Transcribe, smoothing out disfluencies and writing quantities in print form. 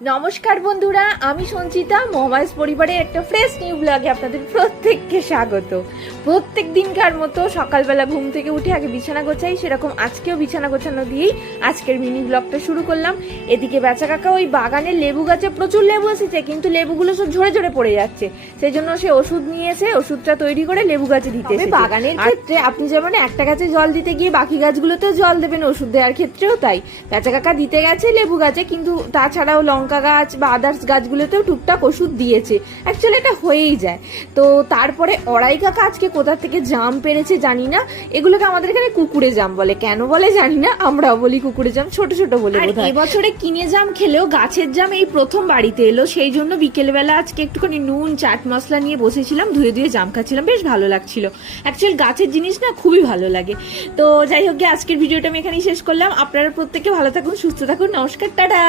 নমস্কার বন্ধুরা, আমি সঞ্চিতা। মোবাইলস পরিবারের একটা ফ্রেশ নিউ ব্লগে আপনাদের প্রত্যেককে স্বাগত। প্রত্যেক দিনকার মতো সকালবেলা ঘুম থেকে উঠে আগে বিছানা গোছাই, সেরকম আজকেও বিছানা গোছানো দিয়েই আজকের মিনি ব্লগটা শুরু করলাম। এদিকে বেচা কাকা ওই বাগানের লেবু গাছে প্রচুর লেবু এসেছে, কিন্তু লেবুগুলো সব ঝরে ঝরে পড়ে যাচ্ছে। সেই জন্য সে ওষুধ নিয়ে এসে ওষুধটা তৈরি করে লেবু গাছে দিতে এসেছে। বাগানের ক্ষেত্রে আপনি যেমন একটা গাছে জল দিতে গিয়ে বাকি গাছগুলোতেও জল দেবেন, ওষুধ দেওয়ার ক্ষেত্রেও তাই। বেচা কাকা দিতে গেছে লেবু গাছে, কিন্তু তাছাড়াও লঙ্কা গাছ বা আদার্স গাছগুলোতেও টুকটাক ওষুধ দিয়েছে। অ্যাকচুয়ালি এটা হয়েই যায়। তো তারপরে অড়াই কাকা আজকে কোথা থেকে জাম পেরেছে জানি না, এগুলোকে আমাদের এখানে কুকুরে জাম বলে, কেন বলে জানি না, আমরাও বলি কুকুরে জাম, ছোট ছোট বলে। এবছরে কিনে জাম খেলেও গাছের জাম এই প্রথম বাড়িতে এলো, সেই জন্য বিকেলবেলা আজকে একটুখানি নুন চাট মশলা নিয়ে বসেছিলাম, ধুয়ে ধুয়ে জাম খাচ্ছিলাম, বেশ ভালো লাগছিল। অ্যাকচুয়াল গাছের জিনিস না খুবই ভালো লাগে। তো যাই হোক, আজকের ভিডিওটা আমি এখানেই শেষ করলাম। আপনারা প্রত্যেকে ভালো থাকুন, সুস্থ থাকুন, নমস্কার, টাটা।